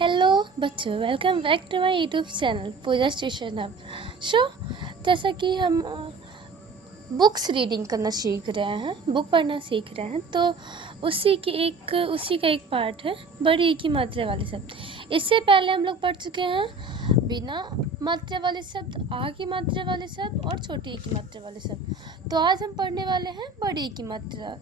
Hello बच्चों, welcome back to my YouTube channel Pooja tuition hub. जैसा कि हम बुक्स रीडिंग करना सीख रहे हैं, बुक पढ़ना सीख रहे हैं, तो उसी का एक पार्ट है बड़ी ई की मात्रा वाले शब्द। इससे पहले हम लोग पढ़ चुके हैं बिना मात्रा वाले शब्द, आ की मात्रा वाले शब्द और छोटी ई की मात्रा वाले शब्द। तो आज हम पढ़ने वाले हैं बड़ी ई की मात्रा।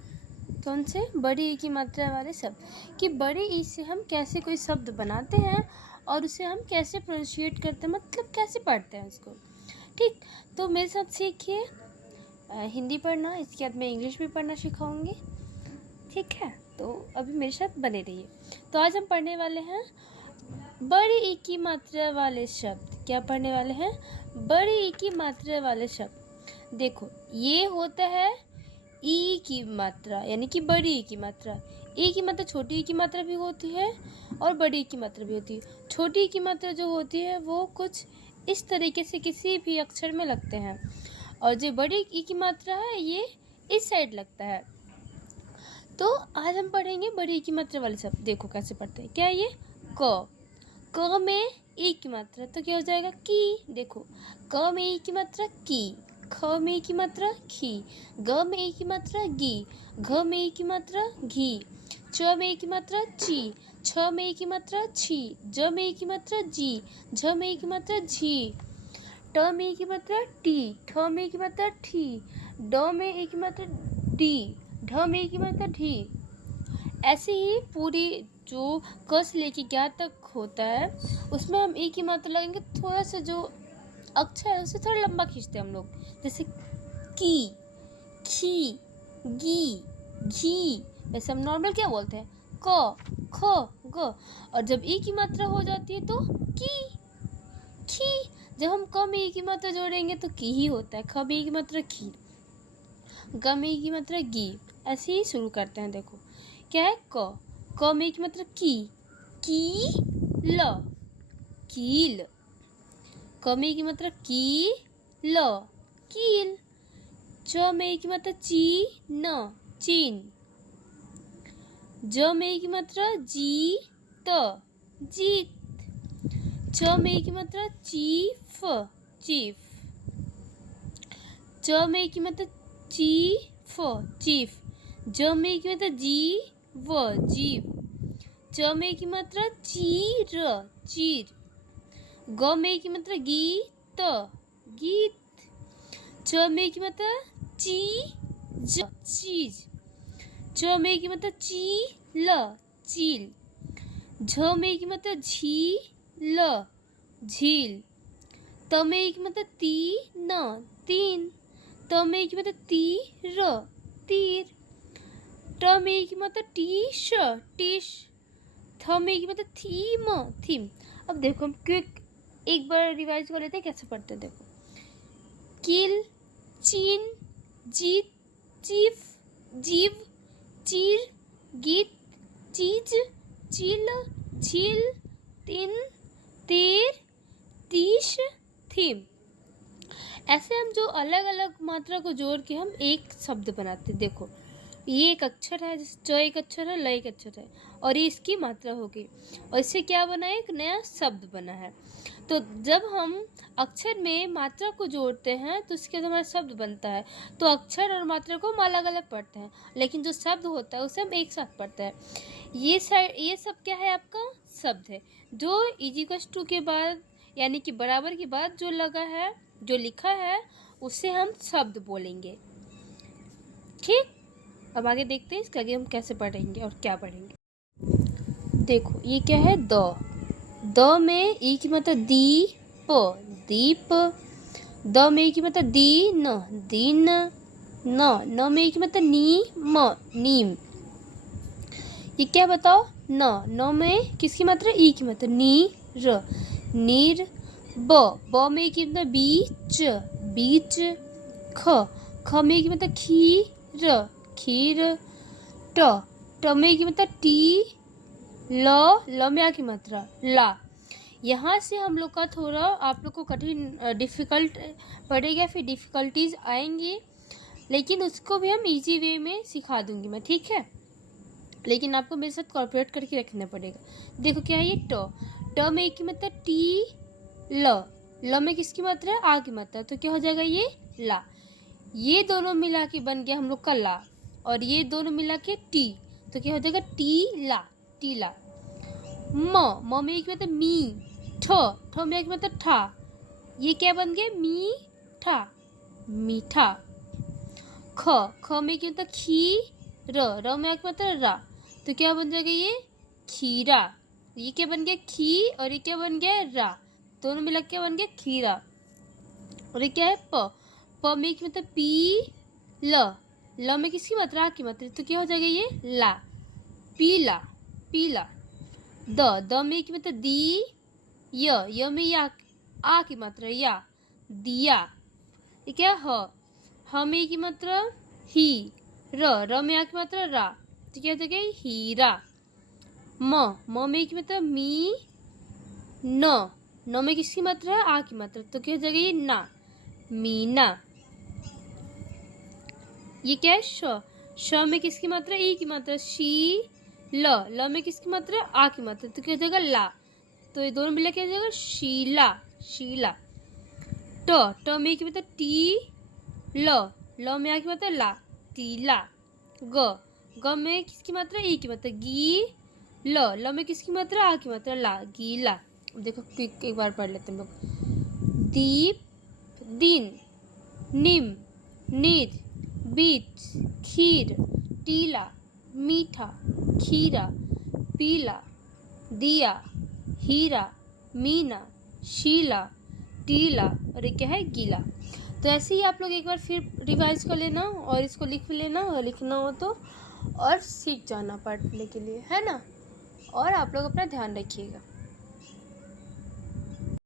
कौन से? बड़ी ई की मात्रा वाले शब्द। कि बड़ी ई से हम कैसे कोई शब्द बनाते हैं और उसे हम कैसे प्रोनाउंसिएट करते हैं, मतलब कैसे पढ़ते हैं उसको। ठीक, तो मेरे साथ सीखिए हिंदी पढ़ना, इसके बाद मैं इंग्लिश भी पढ़ना सिखाऊंगी। ठीक है, तो अभी मेरे साथ बने रहिए। तो आज हम पढ़ने वाले हैं बड़ी ई की मात्रा वाले शब्द। क्या पढ़ने वाले हैं? बड़ी ई की मात्रा वाले शब्द। देखो, ये होता है ई की मात्रा, यानी कि बड़ी ई की मात्रा। ई की मात्रा छोटी ई की मात्रा भी होती है और बड़ी ई की मात्रा भी होती है। छोटी ई की मात्रा जो होती है वो कुछ इस तरीके से किसी भी अक्षर में लगते हैं, और जो बड़ी ई की मात्रा है ये इस साइड लगता है। तो आज हम पढ़ेंगे बड़ी ई की मात्रा वाले शब्द। देखो कैसे पढ़ते हैं। क्या है ये? क में ई की मात्रा, तो क्या हो जाएगा? की। देखो, क में ई की मात्रा की, ख में ई की मात्रा खी, ग में ई की मात्रा गी, घ में ई की मात्रा घी, च में ई की मात्रा ची, छ में ई की मात्रा छी, ज में ई की मात्रा जी, झ में ई की मात्रा झी, ट में ई की मात्रा टी, ठ में ई की मात्रा ठी, ड में ई की मात्रा डी, ढ में ई की मात्रा ढी। ऐसे ही पूरी जो क से लेके ज्ञ तक होता है उसमें हम ई की मात्रा लगेंगे, थोड़ा सा जो अक्षर है उसे थोड़ा लंबा खींचते हैं हम लोग। जैसे की, खी, गी, घी। वैसे हम नॉर्मल क्या बोलते हैं? क, ख, ग। और जब ई की मात्रा हो जाती है तो की, खी। जब हम क में ई की मात्रा जोड़ेंगे तो की ही होता है। ख में ई की मात्रा खी, ग में ई की मात्रा गी। ऐसे ही शुरू करते हैं। देखो क्या है? क में ई की मात्रा की ल, कील। क में ई की मात्रा की ल, कील। च में ई की मात्रा ची न, चीन। ज में ई की मात्रा जी त, जीत। च में ई की मात्रा चीफ, चीफ। च में ई की मात्रा चीफ, चीफ। ज में ई की मात्रा जी व, जीव। च में ई की मात्रा चीर, चीर। ग में ई की मात्रा गीत, गीत। च में ई की मात्रा ची ज, चीज। च में ई की मात्रा ची ल, चील। झ में ई की मात्रा झी ल, झील। त में ई की मात्रा ती न, तीन। त में ई की मात्रा तीर, तीर। ट में ई की मात्रा टीश, टीश। थ में ई की मात्रा थीम, थीम। अब देखो हम क्विक एक बार रिवाइज कर लेते हैं कैसे पढ़ते हैं। देखो, किल, चीन, जीत, चीफ, जीव, चीर, गीत, चीज, चील, झील, तीन, तीर, तीश, थीम। ऐसे हम जो अलग अलग मात्रा को जोड़ के हम एक शब्द बनाते हैं। देखो, ये एक अक्षर है, च एक अक्षर है, ल एक अक्षर है, और ये इसकी मात्रा हो गई, और इससे क्या बना है? एक नया शब्द बना है। तो जब हम अक्षर में मात्रा को जोड़ते हैं तो इसके बाद हमारा शब्द बनता है। तो अक्षर और मात्रा को हम अलग अलग पढ़ते हैं, लेकिन जो शब्द होता है उसे हम एक साथ पढ़ते हैं। ये सब क्या है? आपका शब्द है, जो इजिकल्स टू के बाद यानी कि बराबर के बाद जो लगा है, जो लिखा है, उससे हम शब्द बोलेंगे। ठीक, अब आगे देखते हैं इसके आगे हम कैसे पढ़ेंगे और क्या पढ़ेंगे। देखो ये क्या है? द में ई की मात्रा दीप, दीप। द में ई की मात्रा दी न, दीन। न में ई की मात्रा नीम, नीम। ये क्या बताओ? न में किसकी मात्रा? ई की मात्रा, नीर, नीर। ब में ई की मात्रा बीच, बीच। ख में ई की मात्रा खीर, खीर। ट में ई की मात्रा टी, ल में आ की मात्रा ला। यहाँ से हम लोग का थोड़ा आप लोग को कठिन डिफ़िकल्ट पड़ेगा, फिर डिफ़िकल्टीज आएंगी, लेकिन उसको भी हम इजी वे में सिखा दूंगी मैं। ठीक है, लेकिन आपको मेरे साथ कॉर्पोरेट करके रखना पड़ेगा। देखो क्या है ये? ट में की मात्रा टी, ल में किसकी मात्रा है? आ की मात्रा, तो क्या हो जाएगा ये? ला। ये दोनों मिला के बन गया हम लोग का ला, और ये दोनों मिला के टी, तो क्या हो जाएगा? टी ला, टी ला। म में एक मतलब मी, ठ में एक मतलब ठा, ये क्या बन गया? मी ठा, मीठा। ख में एक मतलब खी, र में एक मतलब रा, तो क्या बन जाएगा ये? खीरा। ये क्या बन गया? खी, और ये क्या बन गया? रा, दोनों मिला के बन गया खीरा। और ये क्या है? प में एक मतलब पी, ल में किसकी मात्रा? आ की मात्रा, तो क्या हो जाएगा ये? ला, पीला, पीला। द में एक मतलब दी, य में या, आ की मात्रा या, दिया। ये क्या? ह में की मात्रा ही, र में आ की मात्रा रा, तो क्या हो जाएगा? हीरा। म में की मात्रा मी, न में किसकी मात्रा है? आ की मात्रा, तो क्या हो जाएगा? ये ना, मीना। ये क्या है? श में किसकी मात्रा? ई की मात्रा, शी, ल में किसकी मात्रा? आ की मात्रा, तो क्या हो जाएगा? ला, तो ये दोनों मिला क्या हो जाएगा? शीला, शीला। ट में की मात्रा टी, ल में आ की मात्रा ला, तीला। ग में किसकी मात्रा? ई की मात्रा, गी, ल में किसकी मात्रा? आ की मात्रा, ला, गीला। देखो क्विक एक बार पढ़ लेते हैं हम लोग। दीप, दिन, नीम, नीर, बीज, खीर, टीला, मीठा, खीरा, पीला, दिया, हीरा, मीना, शीला, टीला, और ये क्या है? गीला। तो ऐसे ही आप लोग एक बार फिर रिवाइज कर लेना, और इसको लिख लेना, और लिखना हो तो, और सीख जाना पढ़ने के लिए, है ना। और आप लोग अपना ध्यान रखिएगा।